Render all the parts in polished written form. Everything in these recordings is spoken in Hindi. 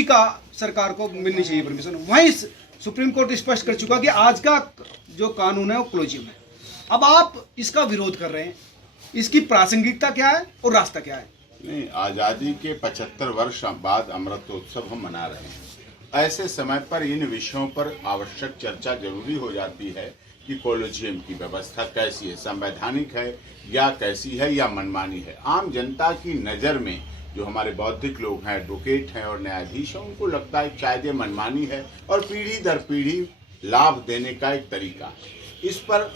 तभी का सरकार को मिलनी चाहिए परमिशन। वहीं सुप्रीम कोर्ट स्पष्ट कर चुका कि आज का जो कानून है वो कोलोजियम है। अब आप इसका विरोध कर रहे हैं, इसकी प्रासंगिकता क्या है और रास्ता क्या है? नहीं, आज़ादी के 75 वर्ष बाद अमृतोत्सव हम मना रहे हैं। ऐसे समय पर इन विषयों पर आवश्यक चर्चा जरूरी हो जाती है कि कोलोजियम की व्यवस्था कैसी है, संवैधानिक है या कैसी है या मनमानी है। आम जनता की नज़र में जो हमारे बौद्धिक लोग हैं, एडवोकेट हैं और न्यायाधीश हैं, उनको लगता है शायद ये मनमानी है और पीढ़ी दर पीढ़ी लाभ देने का एक तरीका है। इस पर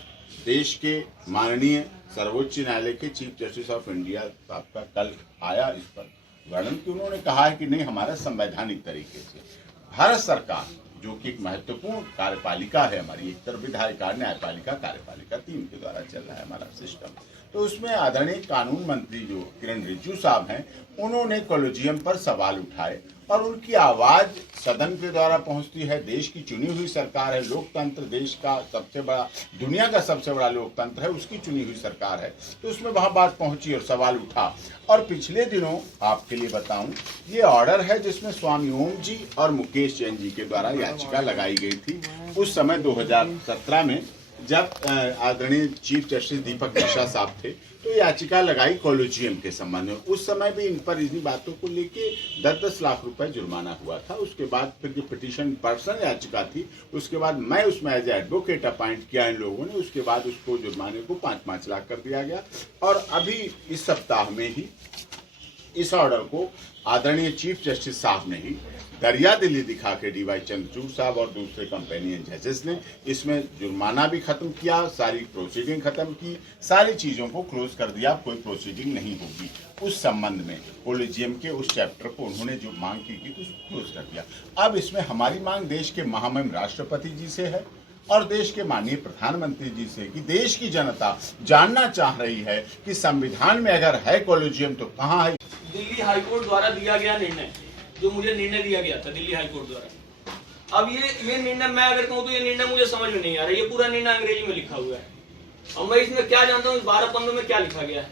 देश के माननीय सर्वोच्च न्यायालय के चीफ जस्टिस ऑफ इंडिया साहब का कल आया इस पर वर्णन कि उन्होंने कहा है कि नहीं, हमारा संवैधानिक तरीके से भारत सरकार जो कि एक महत्वपूर्ण कार्यपालिका है हमारी, एक तरफ विधायिका, न्यायपालिका, कार्यपालिका, तीन के द्वारा चल रहा है हमारा सिस्टम। तो उसमें आदरणीय कानून मंत्री जो किरण रिजिजू साहब हैं, उन्होंने कोलोजियम पर सवाल उठाए और उनकी आवाज़ सदन के द्वारा पहुंचती है। देश की चुनी हुई सरकार है, लोकतंत्र देश का सबसे बड़ा, दुनिया का सबसे बड़ा लोकतंत्र है, उसकी चुनी हुई सरकार है। तो उसमें वहाँ बात पहुंची और सवाल उठा। और पिछले दिनों आपके लिए बताऊं, ये ऑर्डर है जिसमें स्वामी ओम जी और मुकेश जैन जी के द्वारा याचिका लगाई गई थी। उस समय 2017 में जब आदरणीय चीफ जस्टिस दीपक मिश्रा साहब थे, तो याचिका लगाई कोलोजियम के संबंध में। उस समय भी इन पर इन्हीं बातों को लेके 10-10 लाख रुपए जुर्माना हुआ था। उसके बाद फिर जो पिटीशन पर्सन याचिका थी, उसके बाद मैं उसमें एज एडवोकेट अपॉइंट किया इन लोगों ने, उसके बाद उसको जुर्माने को 5-5 लाख कर दिया गया। और अभी इस सप्ताह में ही इस ऑर्डर को आदरणीय चीफ जस्टिस साहब ने ही दरिया दिल्ली दिखा के डीवाई चंद्रचूड़ साहब और दूसरे कंपेनियन जजेस ने इसमें जुर्माना भी खत्म किया, सारी प्रोसीडिंग खत्म की, सारी चीज़ों को क्लोज कर दिया। कोई प्रोसीडिंग नहीं होगी उस संबंध में। कोलोजियम के उस चैप्टर को उन्होंने जो मांग की थी तो उसको क्लोज कर दिया। अब इसमें हमारी मांग देश के महामहिम राष्ट्रपति जी से है और देश के माननीय प्रधानमंत्री जी से कि देश की जनता जानना चाह रही है कि संविधान में अगर है कोलोजियम तो कहाँ है। दिल्ली हाईकोर्ट द्वारा दिया गया निर्णय, जो मुझे निर्णय दिया गया था दिल्ली हाईकोर्ट द्वारा, अब ये निर्णय मैं अगर कहूँ तो ये निर्णय मुझे समझ में नहीं आ रहा। ये पूरा निर्णय अंग्रेजी में लिखा हुआ है और मैं इसमें क्या जानता हूँ, 12 पन्नों में क्या लिखा गया है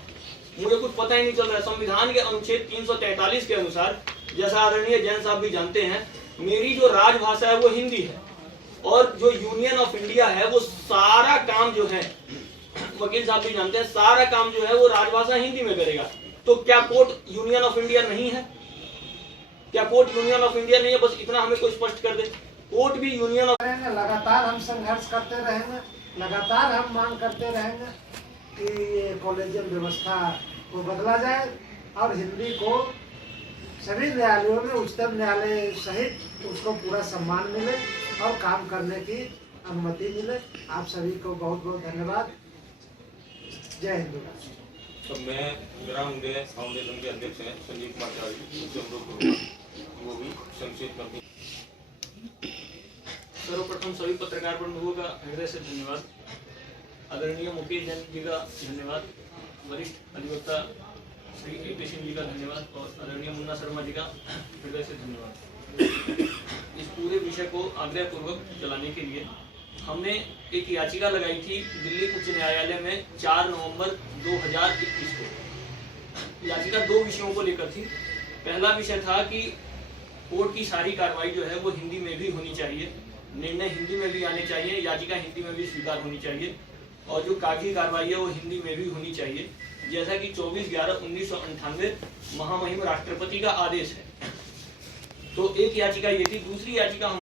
मुझे कुछ पता ही नहीं चल रहा है। संविधान के अनुच्छेद 343 के अनुसार, जैसा आदरणीय जैन साहब भी जानते हैं, मेरी जो राजभाषा है वो हिंदी है और जो यूनियन ऑफ इंडिया है वो सारा काम जो है, वकील साहब भी जानते हैं, सारा काम जो है वो राजभाषा हिंदी में करेगा। तो क्या कोर्ट यूनियन ऑफ इंडिया नहीं है? क्या कोर्ट यूनियन ऑफ इंडिया नहीं है? बस इतना हमें कोई स्पष्ट कर दे। कोर्ट भी यूनियन ऑफ, लगातार हम संघर्ष करते रहेंगे, लगातार हम मांग करते रहेंगे कि ये कोलेजियम व्यवस्था को बदला जाए और हिंदी को सभी न्यायालयों में, उच्चतम न्यायालय सहित उसको पूरा सम्मान मिले और काम करने की अनुमति मिले। आप सभी को बहुत बहुत धन्यवाद। जय हिंद। तो मैं ग्राम उदय फाउंडेशन के अध्यक्ष हैं संजीव कुमार चारी, वो भी संक्षिप्त करती। सर्वप्रथम सभी पत्रकार बंधुओं का हृदय से धन्यवाद। आदरणीय मुकेश जैन जी का धन्यवाद, वरिष्ठ अधिवक्ता श्री ए.पी. सिंह जी का धन्यवाद और आदरणीय मुन्ना शर्मा जी का हृदय से धन्यवाद। इस पूरे विषय को आग्रहपूर्वक चलाने के लिए हमने एक याचिका लगाई थी दिल्ली उच्च न्यायालय में 4 नवंबर 2021 को। याचिका 2 विषयों को लेकर थी। पहला विषय था कि कोर्ट की सारी कार्रवाई जो है वो हिंदी में भी होनी चाहिए, निर्णय हिंदी में भी आने चाहिए, याचिका हिंदी में भी स्वीकार होनी चाहिए और जो कागजी कार्रवाई है वो हिंदी में भी होनी चाहिए, जैसा कि 24/11/1998 महामहिम राष्ट्रपति का आदेश है। तो एक याचिका ये थी। दूसरी याचिका हम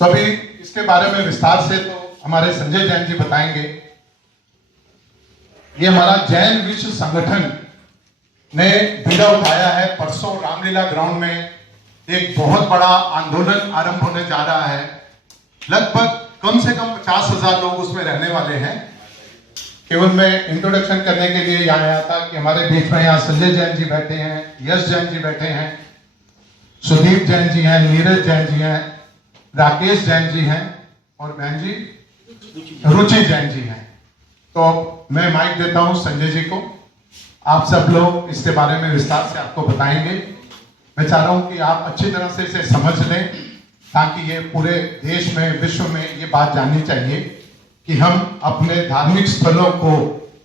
तो अभी इसके बारे में विस्तार से तो हमारे संजय जैन जी बताएंगे। ये हमारा जैन विश्व संगठन ने बीड़ा उठाया है। परसों रामलीला ग्राउंड में एक बहुत बड़ा आंदोलन आरंभ होने जा रहा है। लगभग कम से कम 50,000 लोग उसमें रहने वाले हैं। केवल मैं इंट्रोडक्शन करने के लिए यहाँ आया था कि हमारे बीच में यहाँ संजय जैन जी बैठे हैं, यश जैन जी बैठे हैं, सुदीप जैन जी हैं, नीरज जैन जी हैं, राकेश जैन जी हैं और बहन जी रुचि जैन जी हैं। तो मैं माइक देता हूं संजय जी को। आप सब लोग इसके बारे में विस्तार से आपको बताएंगे। मैं चाह रहा हूं कि आप अच्छी तरह से इसे समझ लें ताकि ये पूरे देश में, विश्व में ये बात जाननी चाहिए कि हम अपने धार्मिक स्थलों को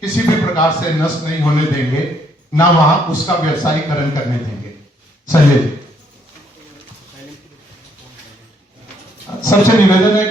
किसी भी प्रकार से नष्ट नहीं होने देंगे, ना वहां उसका व्यवसायीकरण करने देंगे। संजय जी। सबसे निवेदन है